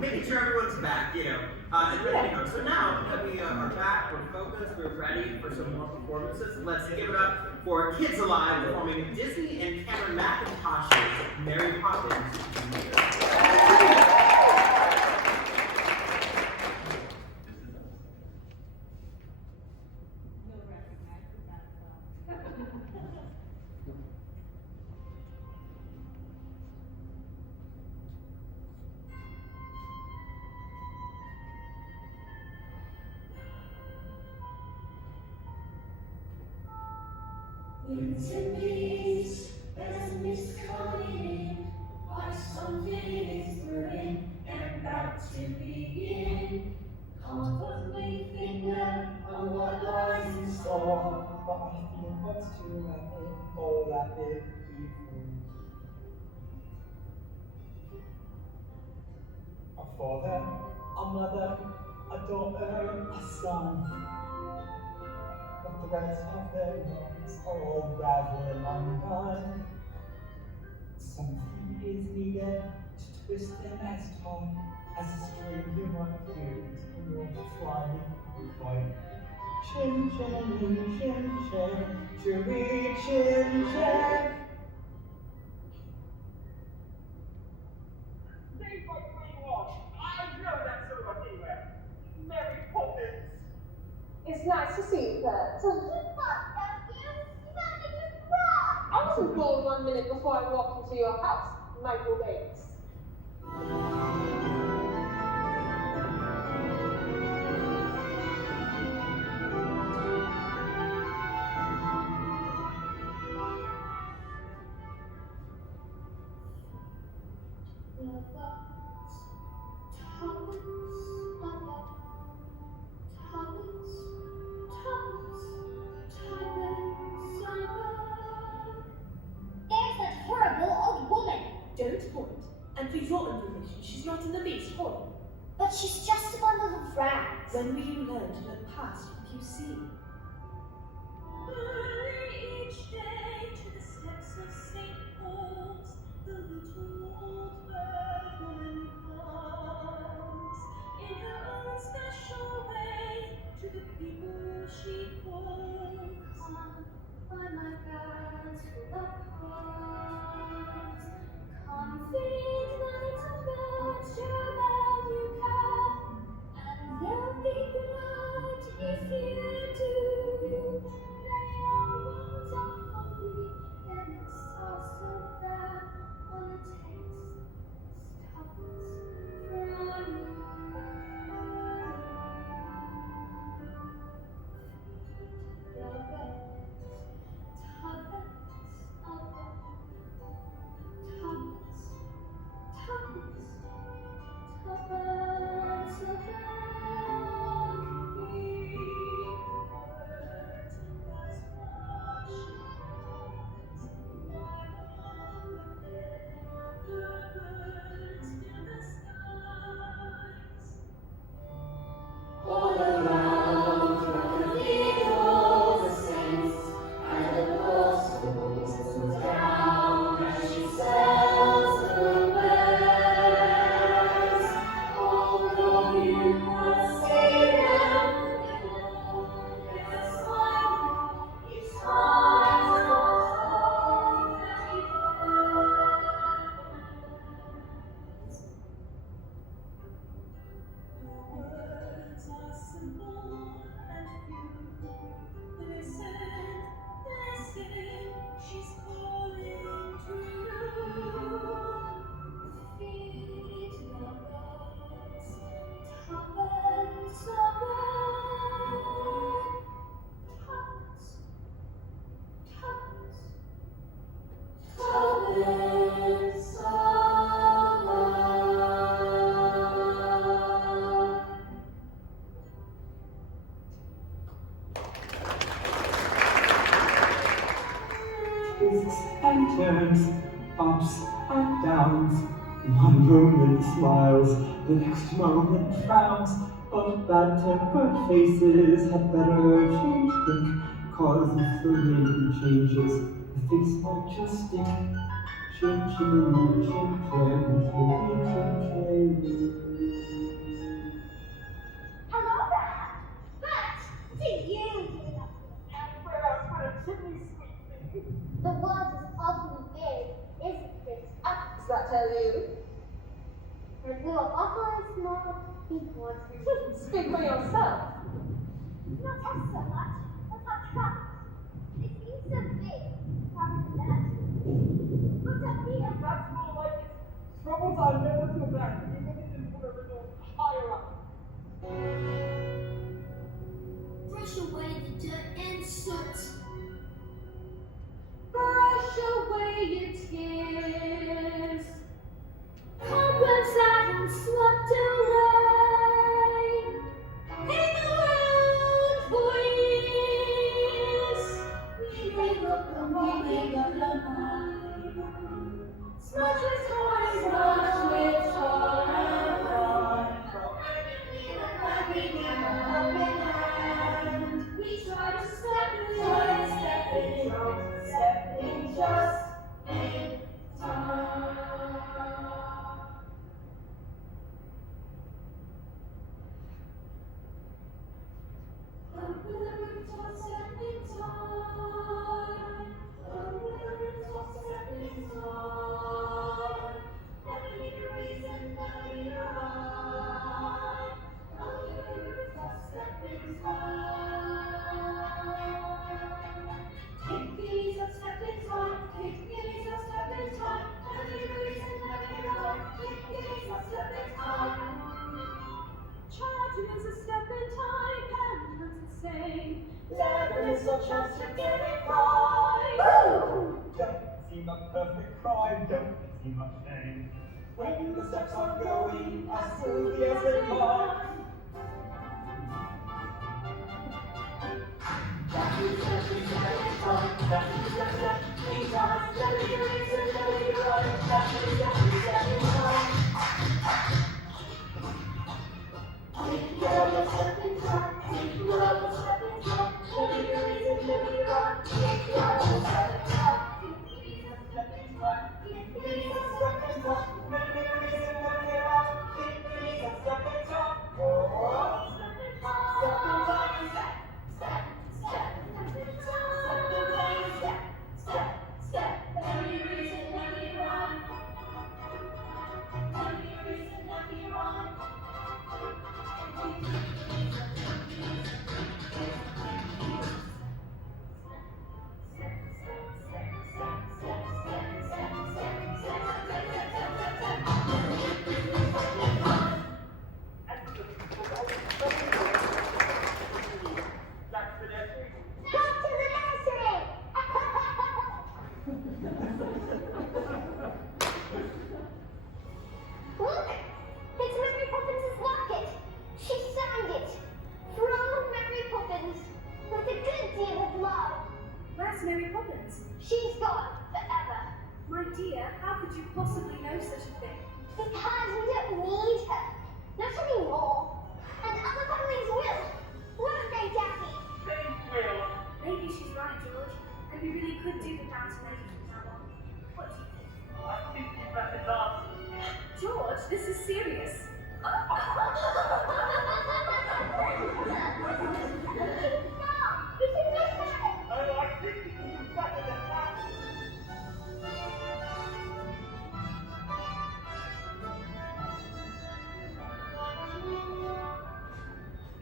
making sure everyone's back, and ready to go. So now that we are back, we're focused, we're ready for some more performances. Let's give it up for Kids Alive performing Disney and Cameron McIntosh's Mary Poppins Jr. Winds and leaves, as mist coming in, why something is brewing and about to begin. Can't put my finger on what lies in store, but I feel what's too rapid, all rapid evil. A father, a mother, a daughter, a son. But the rest of their lives are all raveling undone. Something is needed to twist them as taut as a string you might use in your flying kite. Chin chin, chin chin, cheery chin chin. Things like brainwash. I know that sort of anywhere. Mary Poppins. It's nice to see you, Bert. I wasn't born 1 minute before I walked into your house, Michael Bates. Don't point. And for your information, she's not in the least horrible. But she's just a bundle of rags. When will you learn to look past what you see? Early each day to the steps of St. Paul's, the little old bird woman comes. In her own special way, to the people she calls. By my guards full of cross, come feed the little birds, show them you can, and they'll be glad if you do. They are ones are hungry, and the stars so bad, wanna taste tuppence from you. The birds. All around the cathedral, the saints and the apostles down as she sails the waves. Although you must see them, it's fine, it's fine, oh, Words are simple and few. Listen, listen, she's calling to you. feed the birds, tuppence a bird, tuppence, tuppence, tuppence a bird. Twists and turns, ups and downs. One moment smiles, the next moment frowns. But bad-tempered faces had better change quick, 'cause if the wind changes, the face might just stick. Chin chin chin chin chin chin chin. Your offer is not important. Speak for yourself. Not us so much, but our troubles. They seem so big, rather than that. Look up here. That's more like it. Troubles are never too bad, even if you put a little higher up. Brush away the dirt and soot. Brush away your tears. Cobwebs that have swept away. Hang around for years. We make up the morning of the night. Smudge with toy, smudge with toy. We try to step in just in time. Up with the rooftop, step in time. Up with the rooftop, step in time. Never need a reason, never need a rhyme. Up with the rooftop, step in time. Kickies a step in time, kickies a step in time. Never need a reason, never need a rhyme. Kickies a step in time. Charging is a step in time, and the same. Never is a chance to get it right. Don't seem a perfect crime, don't seem much shame. When the steps are going as smoothly as they climb. That is step in time. That is step in time. Never need a reason, never need a rhyme. That is step in time. Take your other step in time. Take your other step in time. Never need a reason, never need a rhyme. Take your other step in time. Take your other step in time. Take your other step in time. Never need a reason, never need a rhyme. Take your other step in time. Oh, step in time. Step in time. Step, step, step in time. Step, step, step. Never need a reason, never need a rhyme. Never need a reason, never need a rhyme. That's the nursery. Back to the nursery! Look! It's Mary Poppins' locket! She signed it! From Mary Poppins! With a good deal of love! Where's Mary Poppins? She's gone forever! My dear, how could you possibly know such a thing? Because we don't need her! Not anymore! And other families will! Won't they, Daddy? They will. Maybe she's right, George, and we really could do without a lady from now on. What do you think? I think you better dance. George, this is serious. Stop! You should miss her! No, I think you can do better than that.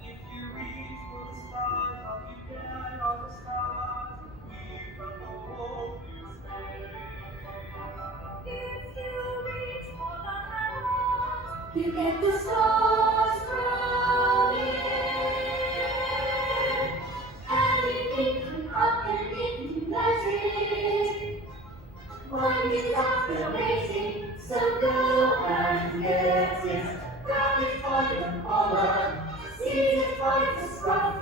If you reach for the stars, I'll be there on the stars. We from the hope you stay. If you reach for the heavens, You get the stars from it. Anything can happen if you let it. One is up and waiting, so go and get it. Grab it by the collar, seize it by the scruff.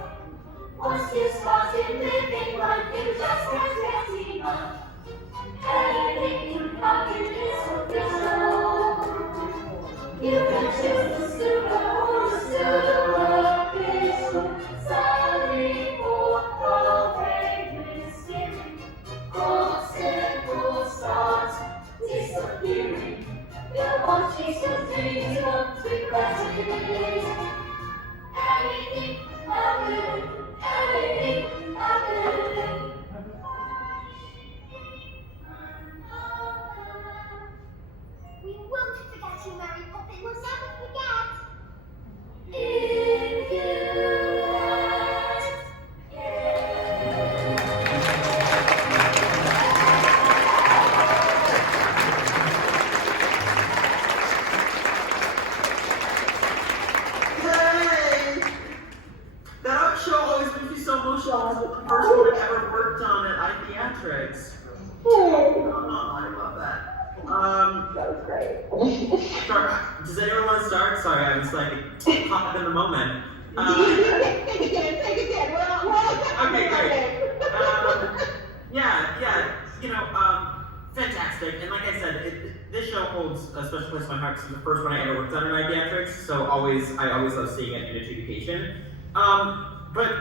Once you started living life, you just can't get enough. Anything can happen, it's official. You can choose the super or the superficial. Sorry for the vagueness steering. Crossing will start disappearing. Your watching some things won't regret it. Anything happen, anything happen. We won't forget you, Mary Poppins. We'll never anyone want to start? Sorry, I was like caught up in the moment. Take it, Dan. We're all Okay, great. Yeah, fantastic. And like I said, this show holds a special place in my heart because it's the first one I ever worked on in Pediatrics, so I always love seeing it in Adjudication. But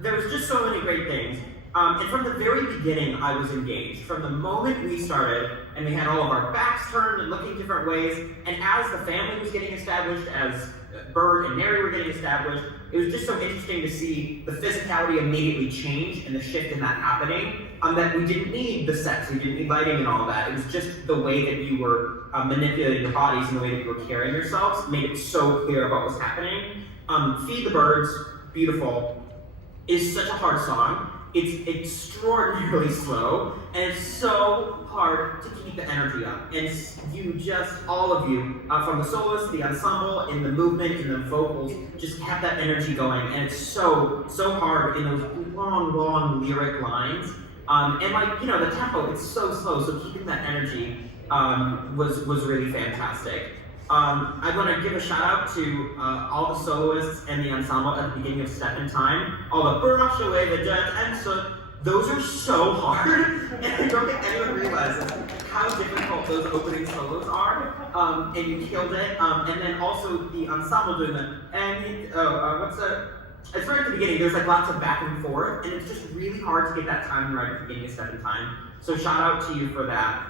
there was just so many great things. And from the very beginning, I was engaged. From the moment we started, and we had all of our backs turned and looking different ways, and as the family was getting established, as Bird and Mary were getting established, it was just so interesting to see the physicality immediately change and the shift in that happening. That we didn't need the sex, we didn't need lighting and all of that. It was just the way that you were manipulating your bodies and the way that you were carrying yourselves made it so clear about what was happening. Feed the Birds, beautiful, is such a hard song. It's extraordinarily slow, and it's so hard to keep the energy up. And you just, all of you, from the soloist, the ensemble, in the movement, in the vocals, just have that energy going. And it's so hard in those long lyric lines. And the tempo, it's so slow, so keeping that energy was really fantastic. I want to give a shout out to all the soloists and the ensemble at the beginning of Step in Time. All the brush away the dead and so those are so hard, and I don't think anyone realizes how difficult those opening solos are. And you killed it. And then also the ensemble doing the it's right at the beginning. There's like lots of back and forth, and it's just really hard to get that timing right at the beginning of Step in Time. So shout out to you for that.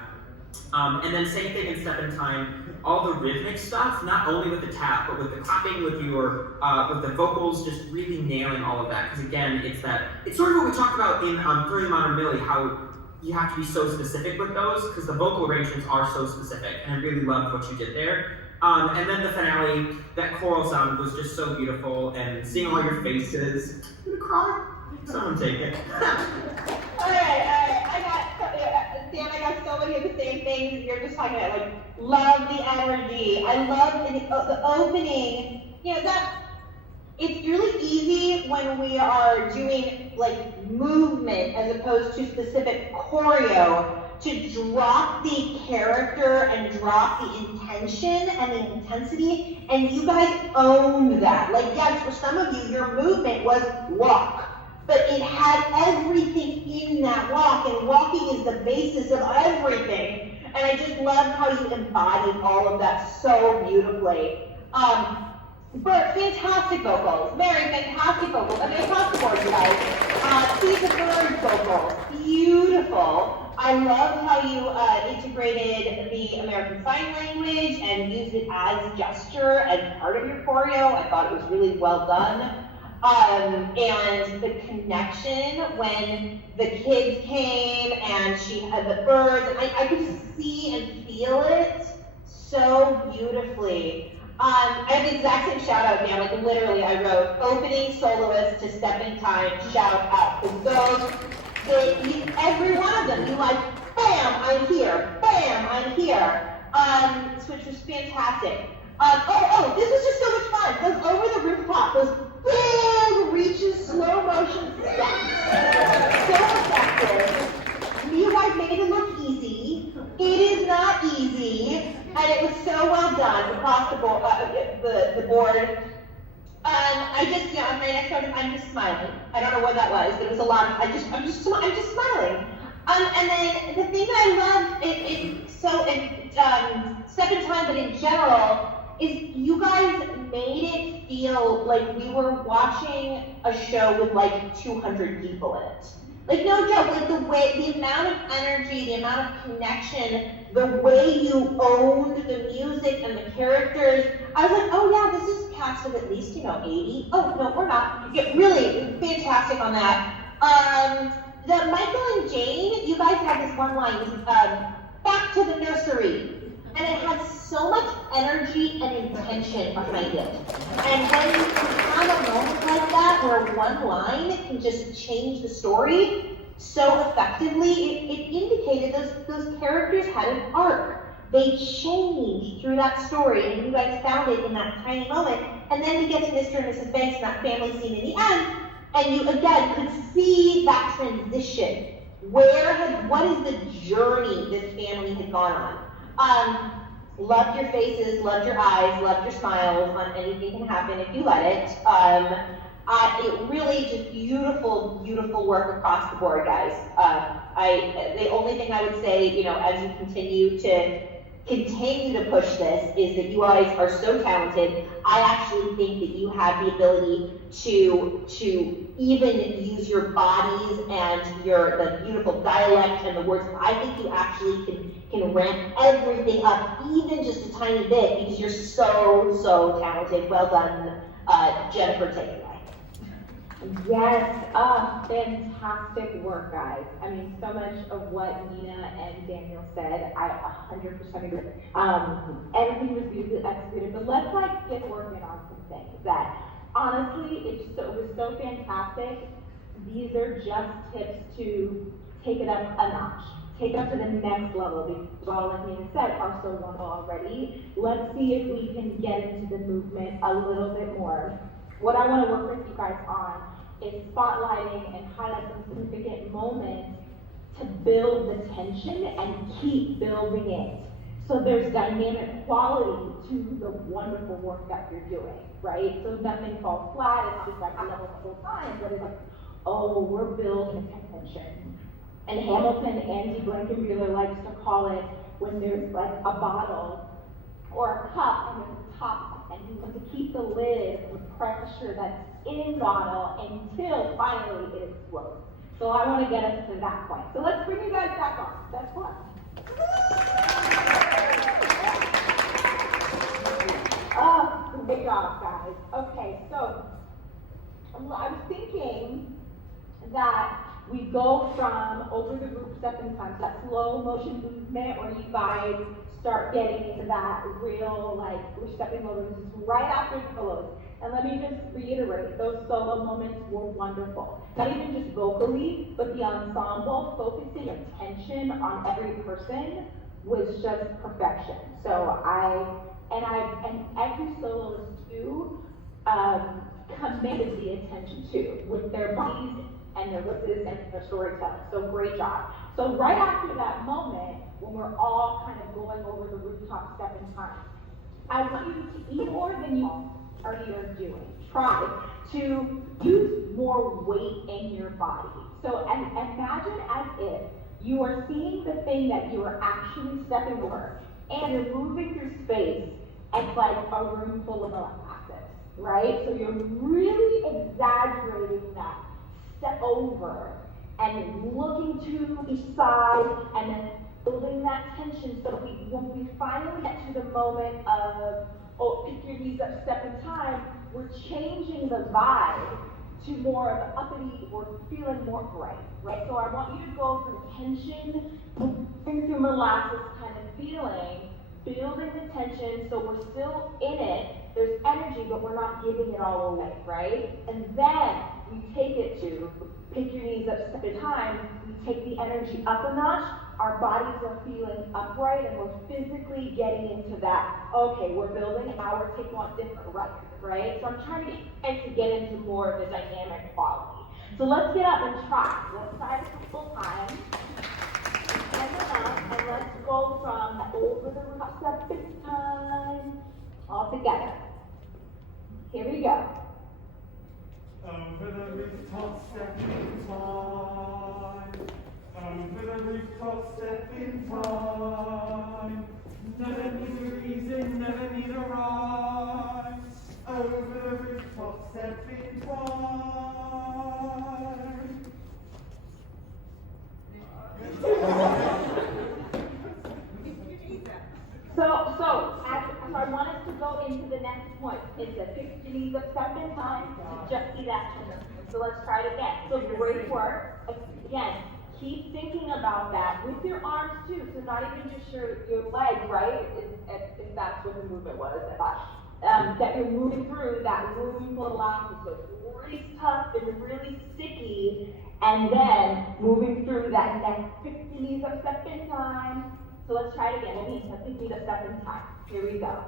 And then same thing in Step in Time. All the rhythmic stuff, not only with the tap, but with the clapping, with with the vocals, just really nailing all of that. Because again, it's sort of what we talked about in Through Modern Millie, how you have to be so specific with those, because the vocal arrangements are so specific, and I really loved what you did there. And then the finale, that choral sound was just so beautiful, and seeing all your faces. I'm gonna cry. Someone take it. All right. Dan, I got so many of the same things you're just talking about. Like, love the energy. I love the opening. That it's really easy when we are doing like movement as opposed to specific choreo to drop the character and drop the intention and the intensity. And you guys owned that. Like, yes, for some of you, your movement was walk. But it had everything in that walk, and walking is the basis of everything. And I just loved how you embodied all of that so beautifully. Bert, fantastic vocals. Mary, fantastic vocals. I mean, across the board, you guys. Feed the Bird vocals, beautiful. I loved how you integrated the American Sign Language and used it as gesture as part of your choreo. I thought it was really well done. And the connection when the kids came and she had the birds, and I could see and feel it so beautifully. I have the exact same shout out, Dan, like literally I wrote opening soloist to Step in Time shout out. Every one of them, you like, bam, I'm here, bam, I'm here. Which was fantastic. This was just so much fun. Those over the rooftop, those big reaches, slow motion steps. So effective. You guys made it look easy. It is not easy, and it was so well done across the board. The board. I'm just smiling. I don't know what that was, but it was a lot. I'm just smiling. And then the thing that I loved, Step in Time, but in general, is you guys made it feel like we were watching a show with like 200 people in it. Like, no joke, like the amount of energy, the amount of connection, the way you owned the music and the characters. I was like, oh yeah, this is cast of at least, 80. Oh, no, we're not. Really fantastic on that. The Michael and Jane, you guys had this one line, back to the nursery. And it had so much energy and intention behind it. And when you have a moment like that where one line can just change the story so effectively, it indicated those characters had an arc. They changed through that story, and you guys found it in that tiny moment. And then we get to Mr. and Mrs. Banks and that family scene in the end, and you again could see that transition. What is the journey this family had gone on? Loved your faces, loved your eyes, loved your smiles. Anything can happen if you let it. It really just beautiful, beautiful work across the board, guys. The only thing I would say, you know, as you continue to push this is that you guys are so talented. I actually think that you have the ability to even use your bodies and the beautiful dialect and the words. I think you actually can ramp everything up even just a tiny bit because you're so talented. Well done, Jennifer, take it away. Yes, fantastic work, guys. I mean, so much of what Nina and Daniel said, I 100% agree. Everything was beautifully executed, but let's get working on some things that, honestly, it was so fantastic. These are just tips to take it up a notch, take it up to the next level. Because all, like Nina said, are so wonderful already. Let's see if we can get into the movement a little bit more. What I want to work with you guys on is spotlighting and highlight some significant moments to build the tension and keep building it. So there's dynamic quality to the wonderful work that you're doing, right? So nothing falls flat, it's just like a level the whole time, but it's like, oh, we're building tension. And Hamilton, Andy Blankenbuehler likes to call it when there's like a bottle or a cup and there's a top, and you want to keep the lid with pressure that's in the bottle until finally it explodes. So I want to get us to that point. So let's bring you guys back on. That's fun. Oh, good job, guys. Okay, so I was thinking that we go from over the roof stepping time, so that slow motion movement where you guys start getting into that real, like, we're stepping over, this is right after the pillows. And let me just reiterate, those solo moments were wonderful. Not even just vocally, but the ensemble, focusing attention on every person was just perfection. So and every soloist too, commanded the attention too, with their bodies and their voices and their storytelling. So great job. So right after that moment, when we're all kind of going over the rooftop step in time, I want you to eat more than you already are doing. Try to use more weight in your body. So and imagine as if you are seeing the thing that you are actually stepping over, and you're moving through space. It's like a room full of molasses, right? So you're really exaggerating that step over and looking to each side and then building that tension so when we finally get to the moment of, pick your knees up, step in time, we're changing the vibe to more of an uppity or feeling more bright, right? So I want you to go from tension, moving through molasses kind of feeling, building the tension so we're still in it, there's energy, but we're not giving it all away, right? And then we take it to pick your knees up, step at a time, we take the energy up a notch, our bodies are feeling upright, and we're physically getting into that, okay, we're building our take on different right? So I'm trying to get into more of the dynamic quality. So let's get up and try. Let's try it a couple times. And let's go from over the roof step this time, all together. Here we go. Over the rooftop step in time. Over the rooftop step in time. Never need a reason, never need a rhyme. Over the rooftop step in time. So I want us to go into the next point. It's a 50 knees of step in time to just see that turn. So let's try it again. So great work. Again, keep thinking about that with your arms too. So not even just your legs, right? If that's what the movement was. That you're moving through that room full of molasses. So it's really tough and really sticky. And then moving through that next 50 knees of step in time. So let's try it again. We'll need to 50 to step in time. Here we go.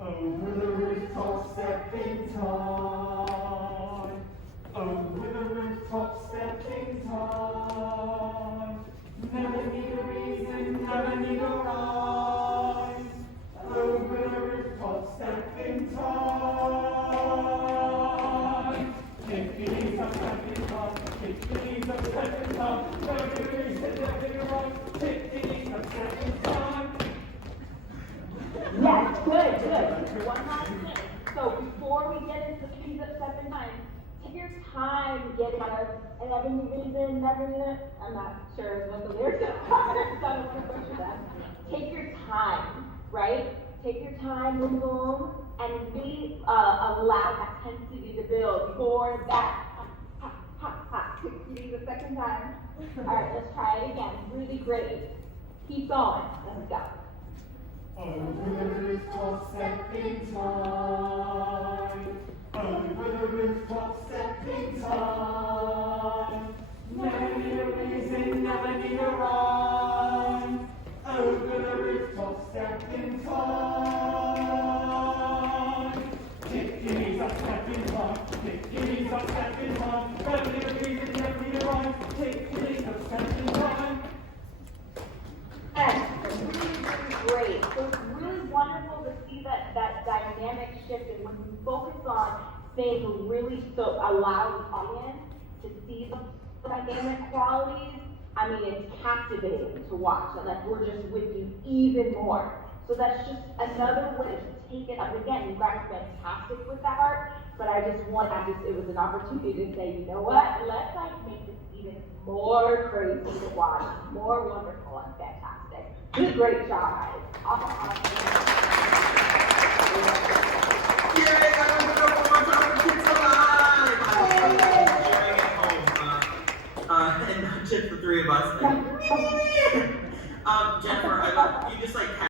Over the rooftop step in time. Over the rooftop step in time. Never need a reason, never need a rhyme. one last thing. So before we get into the things that step in time, take your time getting out of and every reason, never reason. I'm not sure what the lyrics are, so I'm gonna butcher them. Take your time, right? Take your time, boom, boom, and really allow that intensity to build before that. You need the second time. All right, let's try it again. Really great. Keep going. Let's go. Over the rooftop, step in time. Over the rooftop, step in time. Never need a reason, never need a rhyme. Over the rooftop, step in time. Kick your knees up, step in time. Kick your knees up, step in time. Never need a reason, never need a rhyme. Kick your knees up, step in time. And great. So it's really wonderful to see that dynamic shift, and when you focus on things really so allow the audience to see the dynamic qualities, I mean, it's captivating to watch, and like we're just with you even more. So that's just another way to take it up. Again, you guys are fantastic with that art, but it was an opportunity to say, you know what, let's like make this even more crazy to watch, more wonderful and fantastic. Good, great job, guys. Awesome. Here it